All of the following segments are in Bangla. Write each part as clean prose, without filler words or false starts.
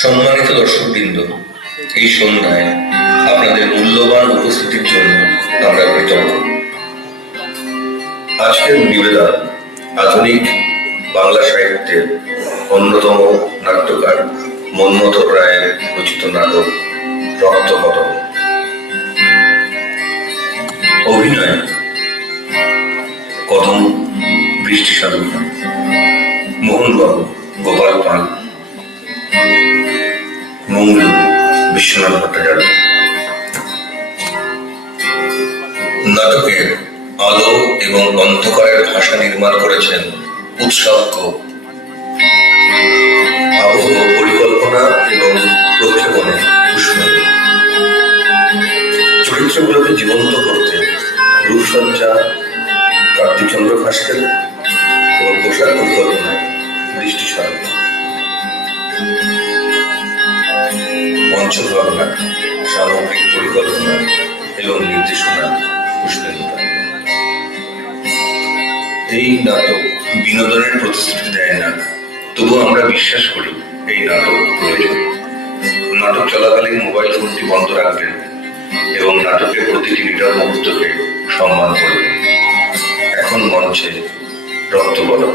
সম্মানিত দর্শকবৃন্দ, এই সন্ধ্যায় আপনাদের মূল্যবান উপস্থিতির জন্য আমরা কৃতজ্ঞ। আজকের নিবেদন আধুনিক বাংলা সাহিত্যের অন্যতম নাট্যকার মন্মথ রায়ের রচিত নাটক রক্তকথন। অভিনয় কদম বৃষ্টি সাধু, মোহনবাবু গোপাল পাল, মঙ্গল বিশ্বনাথ ভট্টাচার্য। নাটকের আলো এবং অন্ধকারের ভাষা নির্মাণ করেছেন উৎসব ঘোষ। আবহ পরিকল্পনা এবং প্রক্ষেপণে পুষ্পেন্দু। চরিত্রগুলোকে জীবন্ত করতে রূপসজ্জা কার্তিকচন্দ্র খাসকেল এবং পোশাক পরিকল্পনায় বৃষ্টি সাধু। মঞ্চ ভাবনা, সামগ্রিক পরিকল্পনা এবং নির্দেশনা পুষ্পেন্দু। এই নাটক বিনোদনের প্রতিশ্রুতি দেয় না, তবু আমরা বিশ্বাস করি এই নাটক প্রয়োজন। নাটক চলাকালীন মোবাইল ফোনটি বন্ধ রাখবেন এবং নাটকের প্রতিটি নীরব মুহূর্তকে সম্মান করবেন। এখন মঞ্চে রক্তবলক।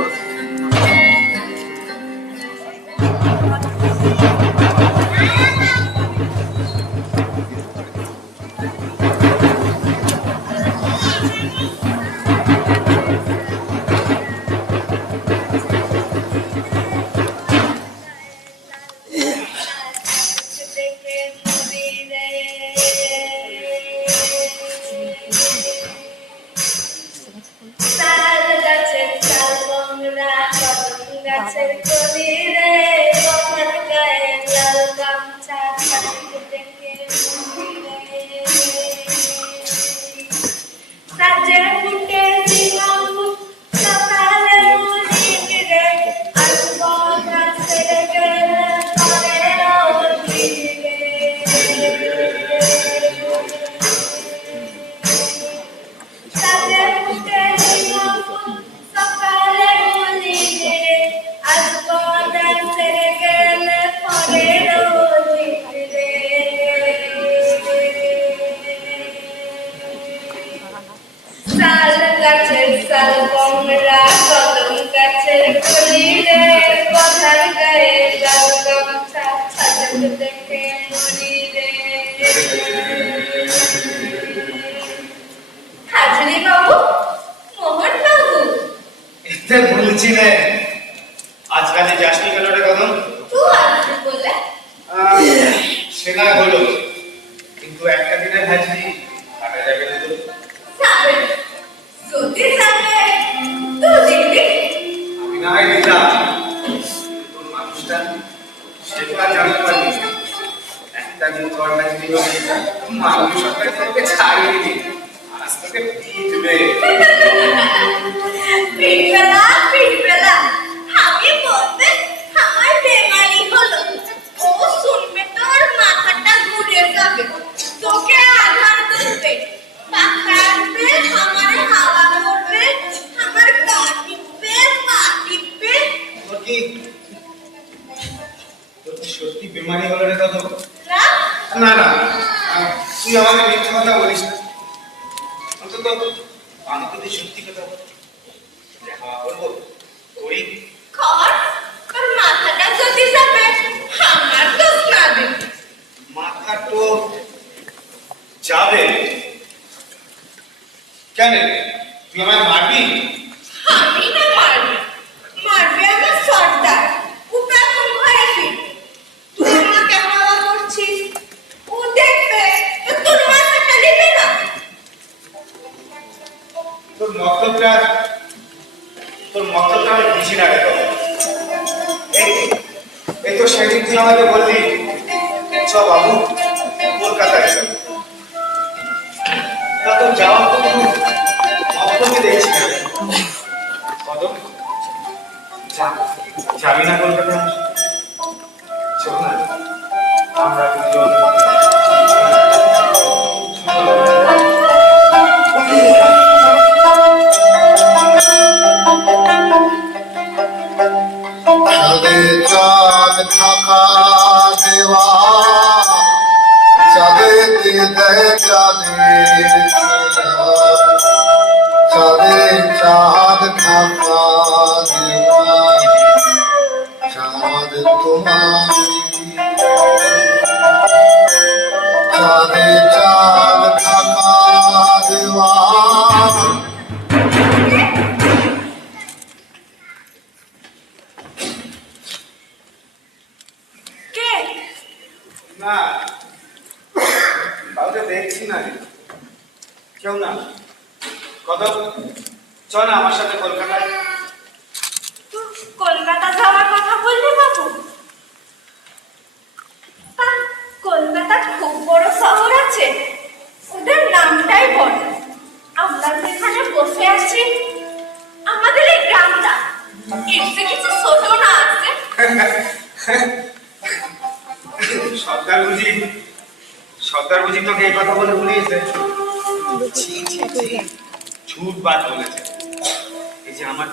বলছি রে, আজ কাজে যাসনি কেন রে কদম? সেটা হলো, কিন্তু একটা দিনের হাজিরি কাটা যাবে না তো? আমি না হয় দিলাম, তোর মানুষটা সে তো আর জানতে পারবি একটা দিন তোর হাজিরি হলে মানুষ সরকার থেকে ছাড়িয়ে দিবি, আজ তোকে পিটবে। আমি বলবে আমার বেমারি হলো, ও শুনবে তোর মাথাটা ঘুরে যাবে, তোকে আধার করবে, কাটবে, আমারে হাওয়া করবে, আমার গা টিপবে, পা টিপবে। তোর কি সত্যি বেমারি হলো রে কদম? না না, তুই আমাকে মিথ্যা কথা বলিস না, অন্তত আমি যদি সত্যি কথা দেখা করবো করি। খবর তোর মাথাটা যদি যাবে আমার দোষ না দেবে। মাথা তো যাবে কেন? তুই আমায় মারবি? আমি না মারবে, মারবে আমার সর্দার, ওটা কোন ঘরে কি তুই আমাকে হাওয়া করছিস, ও দেখবে তো তোর মাথাটা নেবে না। তোর মতলবটা আমি বুঝি না রে বাবা। এই তো সেদিন তুই আমাকে বললি চ বাবু কলকাতায় চল, তা তোর যাওয়ার তো কোনো মতলবই দেখছি না। কদম যাবি না কলকাতায়? চল না, আমরা দুজন চাঁদ থাকা দেওয়া চাঁদে চাঁদে চাঁদ থাকা দেওয়া চাঁদ তোমার চাঁদে চাঁদ থাকা দেওয়া। না, কাউকে দেখছি না, কেউ না। কদম চল না আমার সাথে কলকাতায়। কলকাতা যাওয়ার কথা বললি বাবু? কলকাতা খুব বড় শহর আছে, ওদের নামটাই বড়। আমরা যেখানে বসে আছি আমাদের এই গ্রামটা এর চেয়ে কিছু ছোট না আছে? সর্দার বুঝি তোকে এই কথা বলে ভুলিয়েছে? ছি ছি ছি, ঝুট বাদ বলেছে। এই যে আমার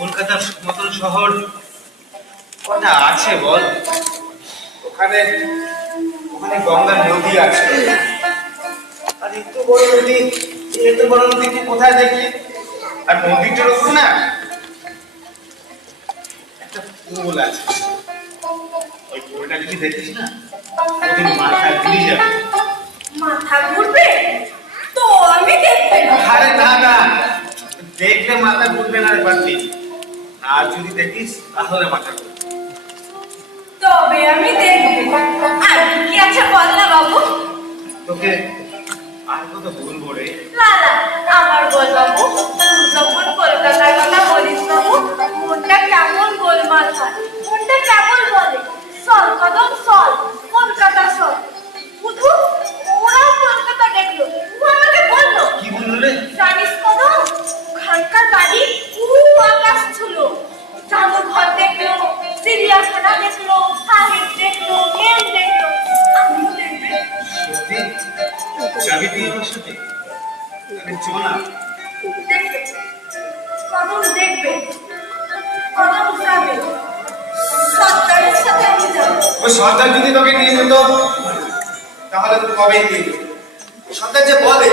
কলকাতার মতন শহর কটা আছে বল? ওখানে গঙ্গার নদী আছে, আর এত বড় নদী তুই কোথায় দেখলি? আর নদীটার উপর না একটা পুল আছে, ওই পুলটা যদি দেখিস না ওদিন মাথা ঘুরে যাবে। মাথা ঘুরবে তো আমি দেখবে না। আরে না না, দেখলে মাথা ঘুরবে না রে পারবি, আর যদি দেখিস তাহলে মাথা ঘুরবে। তবে আমি দেখবো। আর কি আছে বল না বাবু? তোকে আর কত বলবো রে? লালা আমার বল বাবু, যখন কলকাতার কথা বলিস বাবু মনটা কেমন গোলমাল হয়, মনটা কেমন বলে চল কদম চল, কলকাতা চল। বুঝু ওরাও কলকাতা দেখলো, ও আমাকে বললো। কি বললো রে? জানিস কদম, ওখানকার বাড়ি খুব আকাশ ছিল, জাদুঘর দেখলো, চিড়িয়াখানা দেখলো, সাহেব দেখলো, গেম দেখলো, আমিও দেখবে। সত্যি যাবি তুই আমার সাথে? চল না। দেখবে কদম, দেখবে কদম যাবে, সর্দারের সাথে আমি যাবো। ওই সর্দার যদি তোকে নিয়ে যেত তাহলে তো কবেই নিয়ে যেত। সর্দার যে বলে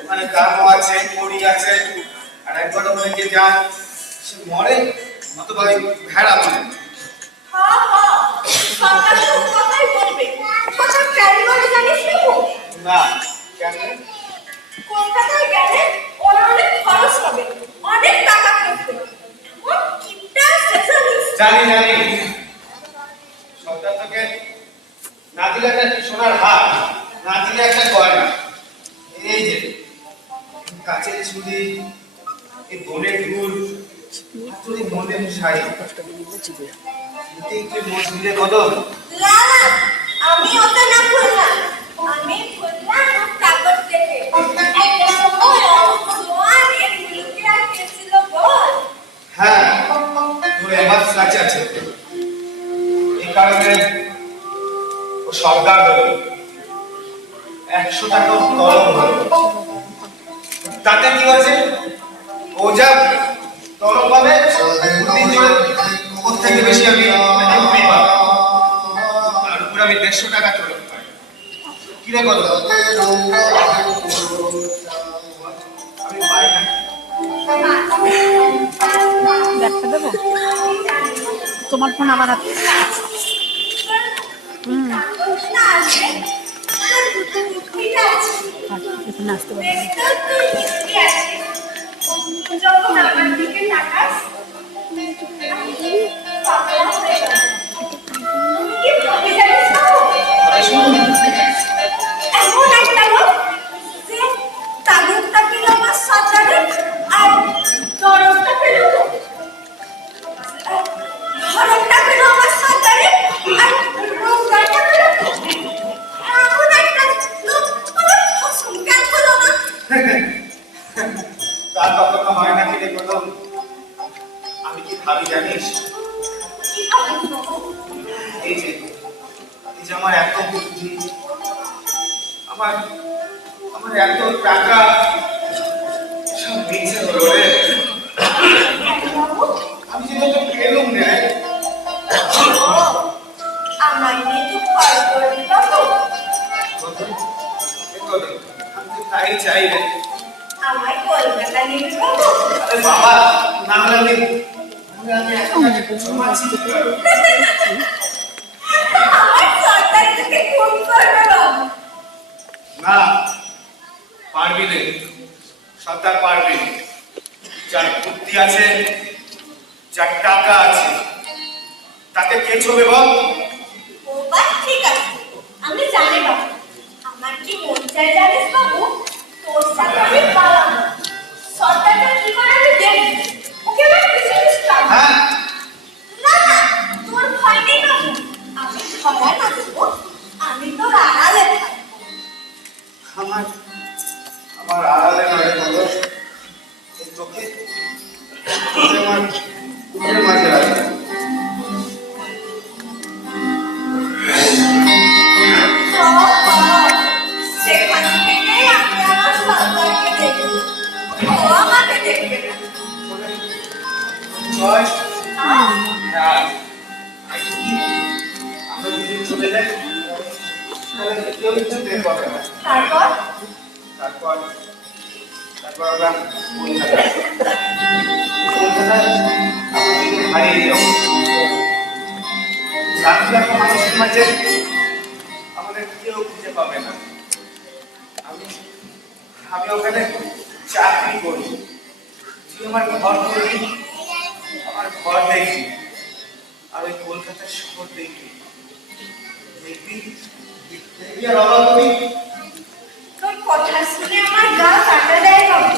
ওখানে দামও আছে, কড়ি আছে, আর একবার ওখানে যে যায় সে মরে মতো ভাই ভেড়া বলে। হ্যাঁ হ্যাঁ, সর্দার সব কথাই বলবে। কথা কেন বলে জানিস বাবু? না কেন? কলকাতায় গেলে ওরা অনেক খরচ হবে, জানি জানি সর্দার তোকে না দিলে একটা সোনার হার, না দিলে একটা গয়না, এই যে কাচের ছুরি, এই বনের ফুল, হাতুড়ি মনের শাড়ি, তুই মোট দিলে কদম। না না, আমি ওটা না খুললাম, আমি খুললাম কাগজ থেকে। একটা সময় অসমান এগুলোকে আর কেছিল বল। হ্যাঁ, তোর এবার কাছে আছে, এই কারণে ও সরকার হলো 100 টাকা তলব হলো। তাতে কি হয়েছে? ও যা তলব পাবে, দিন জোরে ওর থেকে বেশি আমি পাবো। তার উপর আমি 150 টাকা তলব পাই। কিরে কত? আমি পাই না। দেখা দেবো তোমার ফোন আমার হাতে। না আছে, ঠিক আছে। এখানে আসতে পারবো। দেখতেও তুই মিষ্টি আছিস। যখন আমার দিকে তাকাস, আমি পাগলা হয়ে যাই। আমি কি ভাবি জানিস বাবু? এমন একটা লোক যে তাগিদটা পেল আমার সরকারে আর দরদটা পেল ধরনটা পেল আমার সরকারে আর রোজগারটা পেল। এমন একটা লোক আমার পছন্দ হলো না। তার কখনো হয় না কিরে কদম? আমি কি ভাবি জানিস? কি ভাবি বাবু? এই যে আমার এত বুদ্ধি, আমার আমার এত টাকা, সব মিছে হলো রে। বাবু, আমি যে তোকে পেলুম রে। আমার নিয়ে তো ভয় করবি বাবু। কদম, এ কদম, আমি তো তাই চাই রে। আমায় কলকাতা নিয়ে বাবু। আরে বাবা, না হলে আমি একটা জমাচ্ছি। আমার সরকার থেকে খুন করবে বাবু। না, পারবি রে, সর্দার পারবি। যার বুদ্ধি আছে, যার টাকা আছে, তাকে কে ছবে বল? ও বা ঠিক আছে, আমি জানি বাবু। আমার কি মন চাই জানিস বাবু? তোর সাথে আমি পালাম। সরকারটা কি করে আমি দেখি। ওকে আমার পিছু পিছু লাগবো। হ্যাঁ, না না, তোর ভয় নেই বাবু। আমি ধরা না দেবো, আমি তোর আড়ালে থাকবো। আমার আমার আড়ালে নয় কদম, তোকে আমার বুকের মাঝে রাখবে। সেখান থেকেই আমি আমার সরকারকে দেখবো। ও আমাকে দেখবে না। জয়, হ্যাঁ, হ্যাঁ, আমরা যদি চলে যাই তাহলে কেউ কিছু টের পাবে না। তারপর তারপর তারপর আমরা কলকাতায় আমরা হারিয়ে যাবো। লাখ লাখ মানুষের মাঝে আমাদের কেউ খুঁজে পাবে না। আমি আমি ওখানে চাকরি করি, তুই আমার ঘর করি, আমার ঘর দেখি, আর ওই কলকাতার শহর দেখি, দেখবি দেখবি আর অবাক হবি। তোর কথা শুনে আমার গা কাটা দেয় বাবু।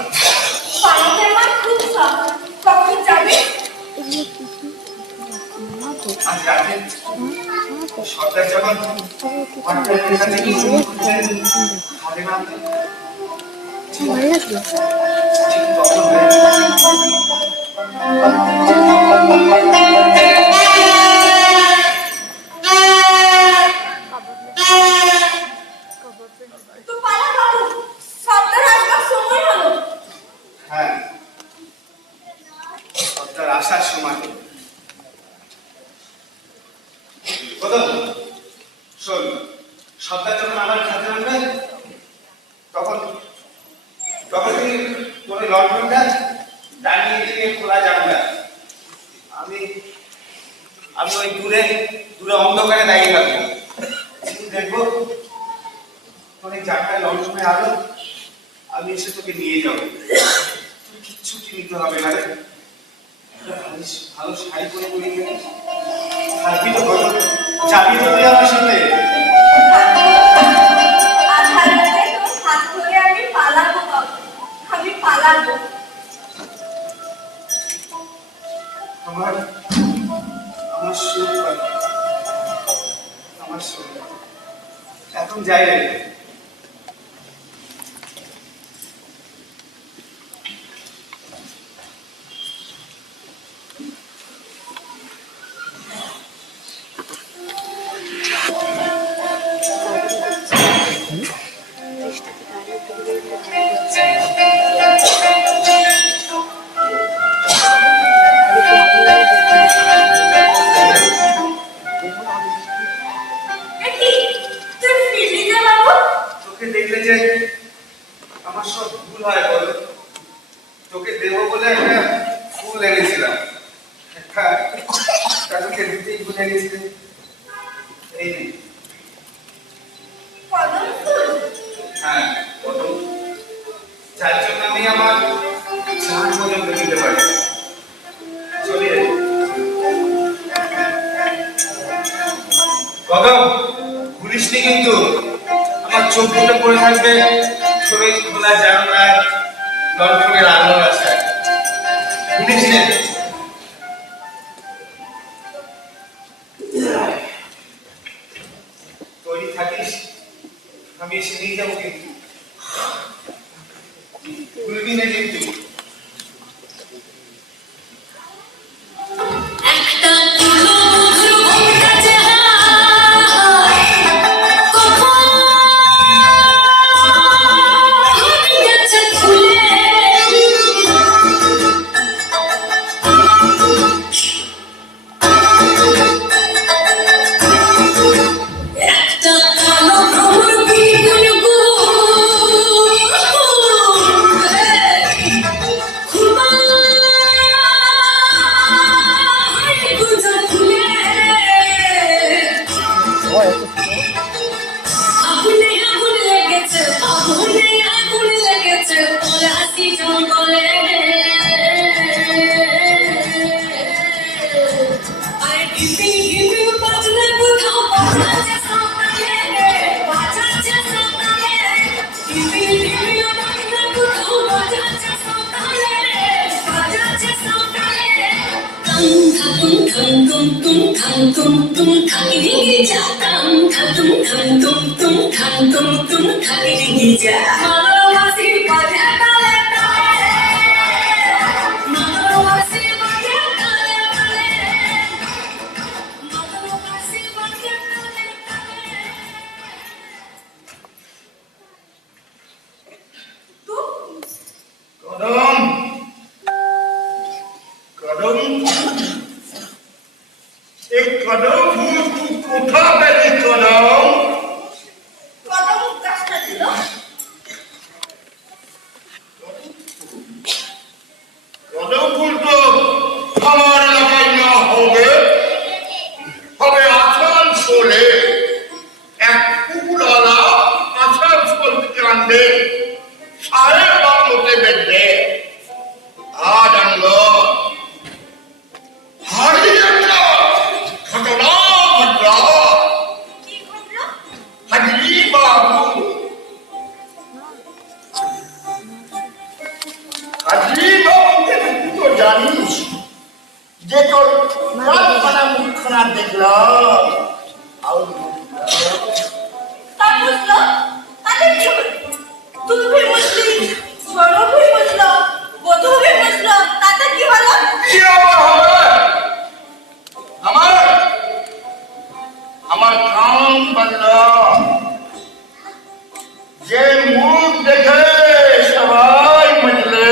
পালাতে আমার খুব শখ। কখন যাবি? আজ রাতে সর্দার যখন ওয়ানটার কাছে কি শুরু করতেন, হাতে নামতেন, ঠিক তখন তো পালা বাবু, সর্দার আসবার সময় হলো। হ্যাঁ, সর্দার আসার সময় হলো। কদম, শোন, সর্দার যখন আমার খাতে নামবে তখন তখন তুই তোর লন্ডনটা দাঁড়িয়ে দিয়ে খোলা জানলা, আমি আমি ওই দূরে দূরে অন্ধকারে দাঁড়িয়ে থাকবো। তুই দেখবো তোর এই জানলায় লন্ডনে আলো, আমি এসে তোকে নিয়ে যাবো। তুই কিচ্ছুটি নিতে হবে না রে। ভালো শাড়ি পরে পরে গেলে থাকবি তো বলো, যাবি তো তুই আমার সাথে। আধার রাতে তোর হাত ধরে আমি পালাবো বাবু, আমি পালাবো। আমার আমার সুখ পাবে, আমার সুখ এখন যাই রে। এ কি, তুই ফিরলি যে বাবু? তোকে দেখলে যে আমার সব ভুল হয় বল। তোকে দেবো বলে একটা ফুল এনেছিলাম, তোকে দিতেই ভুলে গেছিলে। এই নে। কদম ফুল? হ্যাঁ, কদম ফুল। যার জন্য আমি আমার জান পর্যন্ত দিতে পারি। চলে আয়। কদম ভুলিসনি কিন্তু, আমার চোখ দুটো পড়ে থাকবে তোর ওই খোলা জানলায় লণ্ঠনের আলোর আশায়। ভুলিস নে। তৈরি থাকিস, আমি এসে নিয়ে যাবো কিন্তু। ভুলবি না কিন্তু। একটা তুলো মধুর ভোমরা জাহাজ কখন গেছে খুলে একটা কালো ভ্রমর গুনগুন গুঞ্জন খুলে আগুনে আগুন লেগেছে, আগুনে আগুন লেগেছে পলাশি জঙ্গলে। আর টিপিং টিপিং বাজলে কোথাও বাজাচ্ছে সাঁওতালে, বাজাচ্ছে সাঁওতালে। টিপিং টিপিং বাজলে কোথাও বাজাচ্ছে সাঁওতালে, বাজাচ্ছে সাঁওতালে। Tum tum tum tum tum tum thakiri ja tum tum tum tum tum tum tum thakiri ja manawasi baje tale tale manawasi baje tale tale manawasi baje tale tale কদম কদম एक कदम फूल तू कोठा पेली कदम। কদম গাছটা ছিল? कदम फूल तो हमारे एलाकाয় না হবে, হবে আসানসোলে। এক কুকুরওয়ালা আসানসোল থেকে আনবে, 12.5 মতে বেচবে। আজ আনলো হারিয়েটা ঘটনা ঘটলো। কি ঘটলো? হাজি বাবু, হাজি বাবুকে তুই তো জানিস যে তোর রাতখানা মুখখানা দেখলাম। তা বুঝলো? তাতে কি হলো? তুই ভি বুঝলি, ছোট ভি বুঝলো, বধূ ভি বুঝলো, তাতে কি হলো? কি আবার হবে? আমার আমার কান বন্ধ। যে মুখ দেখে সবাই বুঝলে,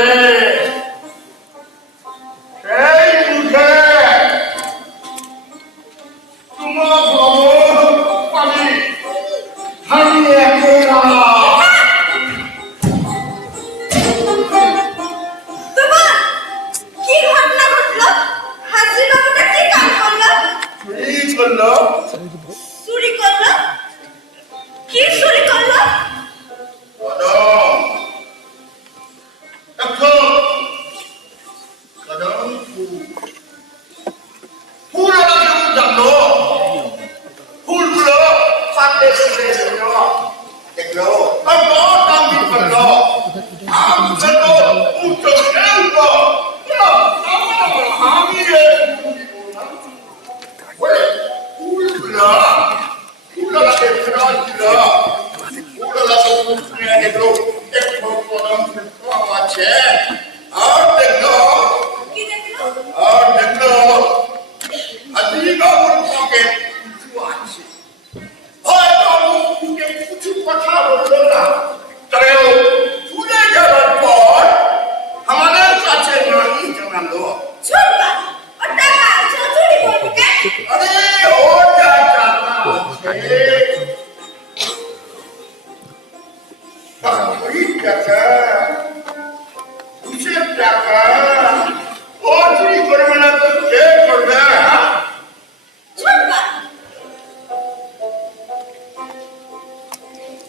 সেই মুখে তোমার খবর পাবি। আমি একেলা তোমার কি ঘটনা ঘটলো? হাজির বাবুটা কি কাম করলো? এই করলো। চুরি করলো? কি চুরি করলো? কদম এখন কদম ফুল কি দেখলো? আমাদের কাছে নানি জানালো ছোটবা, ও টাকা আছে, ও চুরি করবে কেন? আরে ও যা টাকা আছে ওই টাকা কিসের টাকা ও চুরি করবে না তো কে করবে হ্যাঁ? ছোটবা,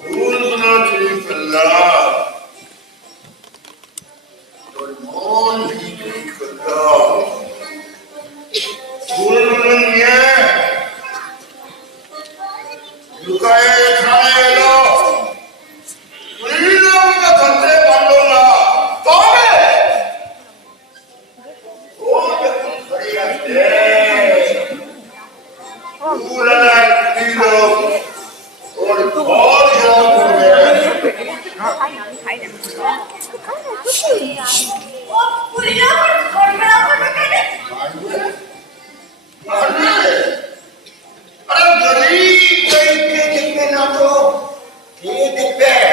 ফুলগুলো চুরি করলাম তোর মন চুরি করলাম ফুলগুলো নিয়ে লুকায়ে এখানে এলো পুলিশ আমাকে ধরতে পারলো না তবে ও যখন ঘরে আসবে ফুলওয়ালা দিল ওর ঘর জমা করবে ও পুলিরা করবে না করবে কেন? अरे गरीब कोई के देखते ना तो ये देखते हैं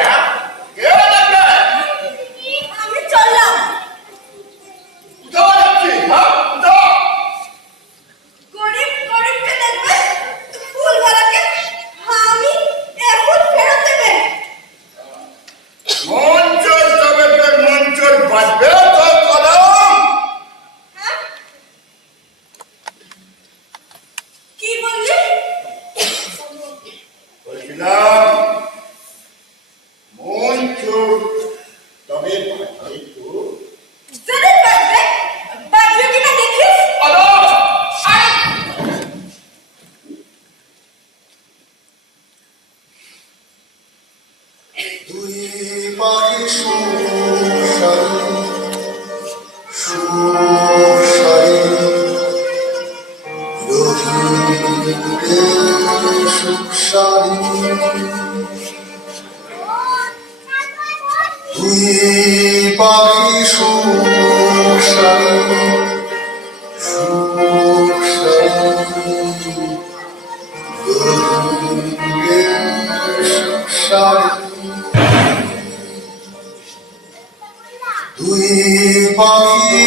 क्या देखते हैं আমি চললাম। जो अच्छी हाँ जो গরিব গরিবকে দেখবে, ফুলওয়ালাকে আমি এখন ফেরত দেবে। मंचर तबे पे मंचर बजबे तो कदम হ্যাঁ? কি বললি? বলছিলাম मंचर तबे बजबे तो জরুর বাজবে। বাজবে কিনা দেখিস। कदम দুই পাখি সুসারি সুসারি রহিলে সুসারি দুই পাখি সুসারি সুসারি রহিলে সুসারি দুই পাখি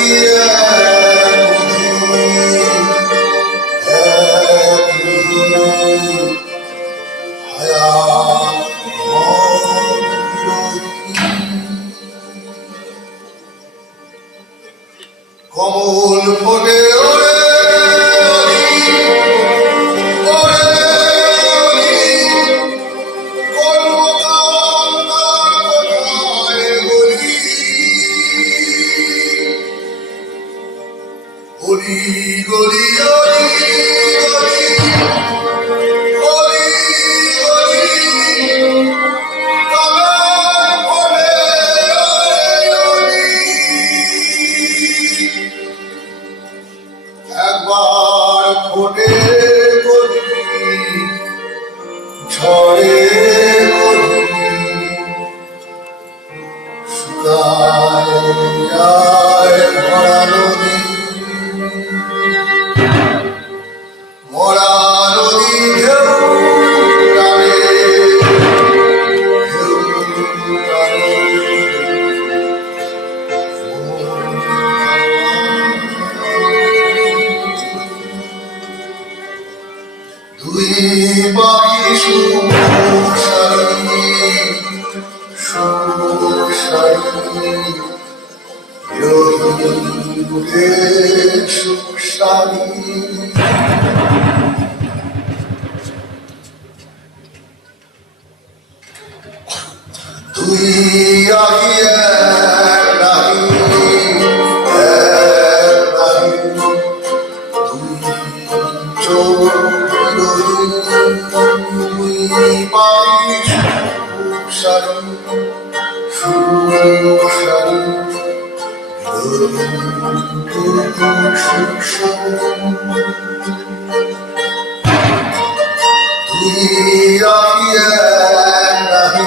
কমল ফোটে ওরে গলি গলি একবার ফোটে গলি ঝড়ে গলি শুকায় যায় ভরা নদী মরা নদী ঢেউ টানে ঢেউ টানে দুই পাখি সুসারি সুসারি রহিলে সুসারি দুই আহি এক নাহি এক নাহি দুই চোখ দুই পাখি সুসারি সুসারি দুই আহি এক রাহি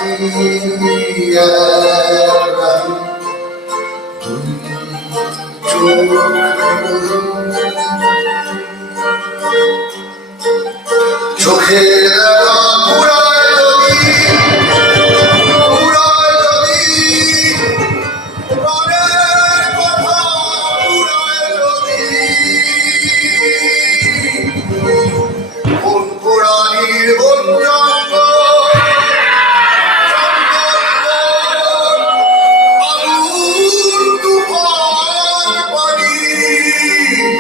এক রাহি দুই চোখ চোখের দেখা ঘুরায় যদি ঘুরায় যদি প্রাণের কথা ঘুরায় যদি কোন পুরাণীর বঞ্জঙ্গ আগুন তুফান পানি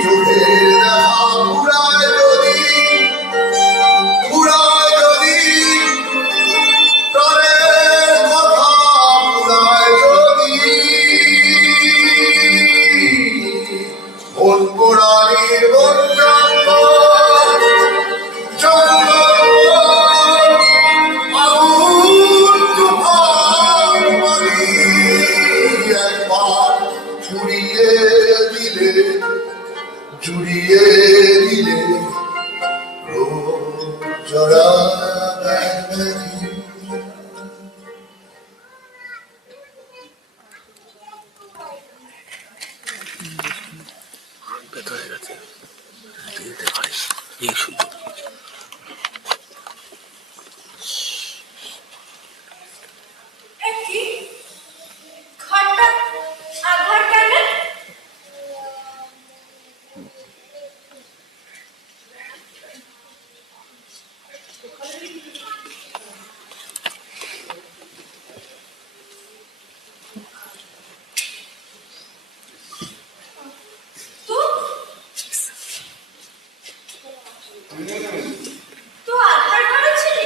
চোখের দেখা ঘুরায় যদি ঘুরায় যদি প্রাণের কথা ঘুরায় যদি কোন পুরাণীর বঞ্জঙ্গ আগুন তুফান পানি একবার ছুড়িয়ে দিলে জুড়িয়ে দিলে জোড়া এ কি ঘরটা আধার কেন? তো তো আধার করেছিলি?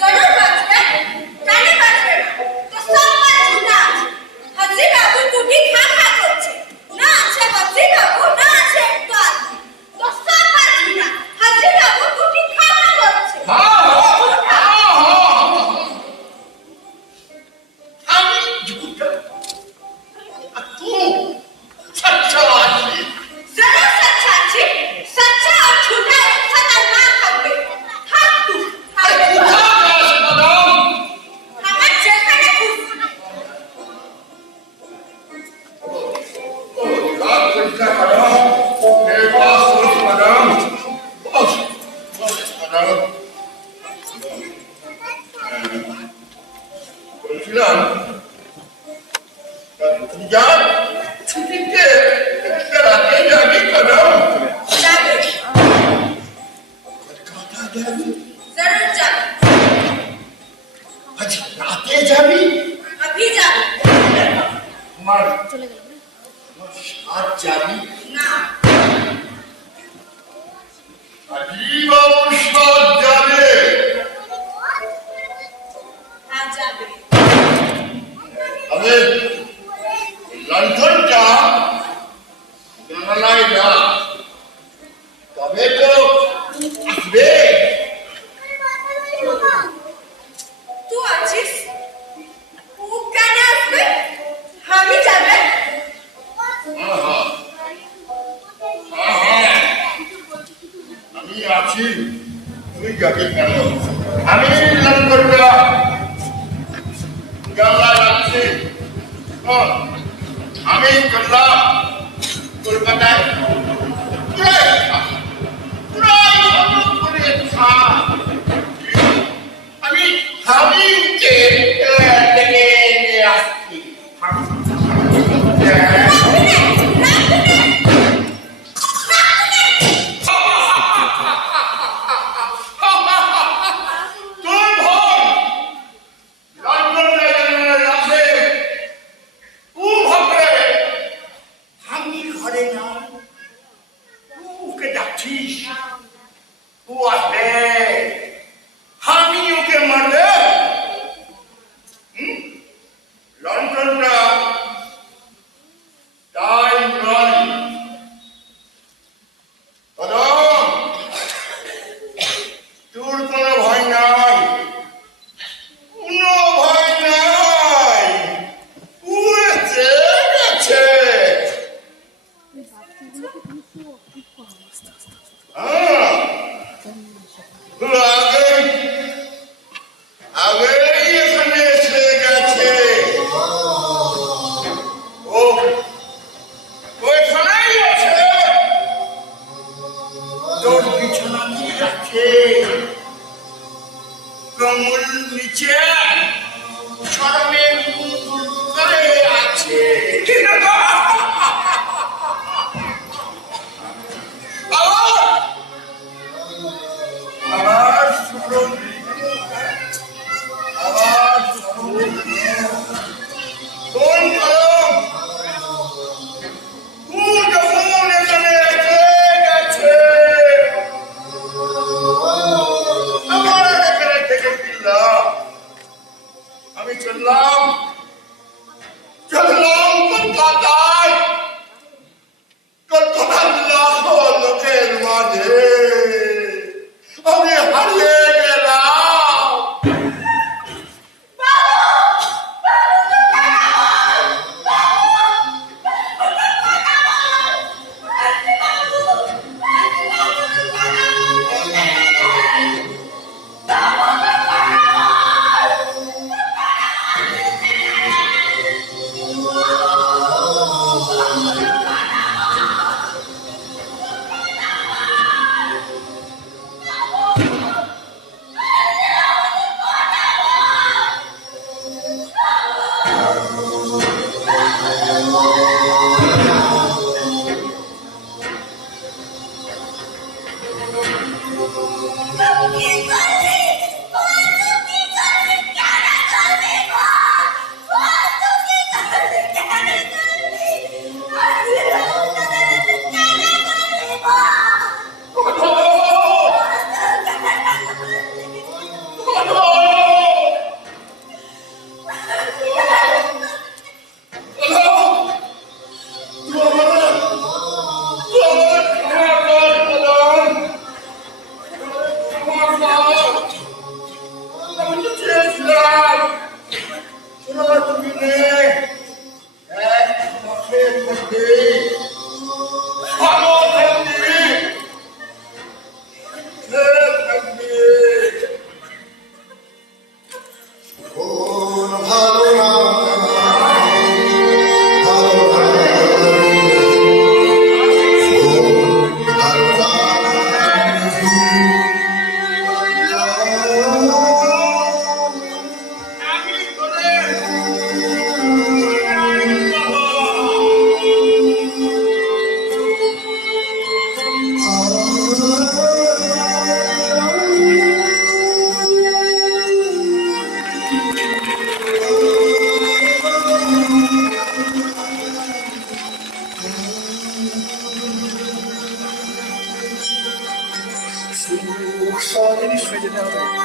जरूर बचবে জানি বাঁচবে না তো সব বাদ ঝুটা আছে। হাজি বাবু টুটি খা খা করছে, না আছে হাজি বাবু না আছে একটু আদমি, তো সব বাদ ঝুটা। হাজি বাবু টুটি খা খা করছে। जरूर सच्चा আছে, सच्चा और झूठा एक साथ ना থাকবে। হাত তু আমার যেখানে খুশি। বলছিলাম ছুটিতে রাতে যাবি কেন? যাবে जरूर যাবে। আজ রাতে যাবি? अभी যাবে আমার সাত যাবি? না বাবু সাত যাবে। হ্যাঁ যাবে। তবে লণ্ঠনটা জানালায় না, তবে তো আসবে। तू আছিস, ও কেন আসবে? আমি যাবে। আমি আছি, তুই যাবি কেন? আমি লণ্ঠনটা জানলায় রাখছি। আমি চললাম কলকাতায়। আমি হাবিবকে ডেকে নিয়ে আসছি। চললাম কলকাতায়, কলকাতার লাখো লোকের মাঝে আমি হারিয়ে গেলাম। কোন ভালো না ভালো না কোন ভালো না সুখ শান্তি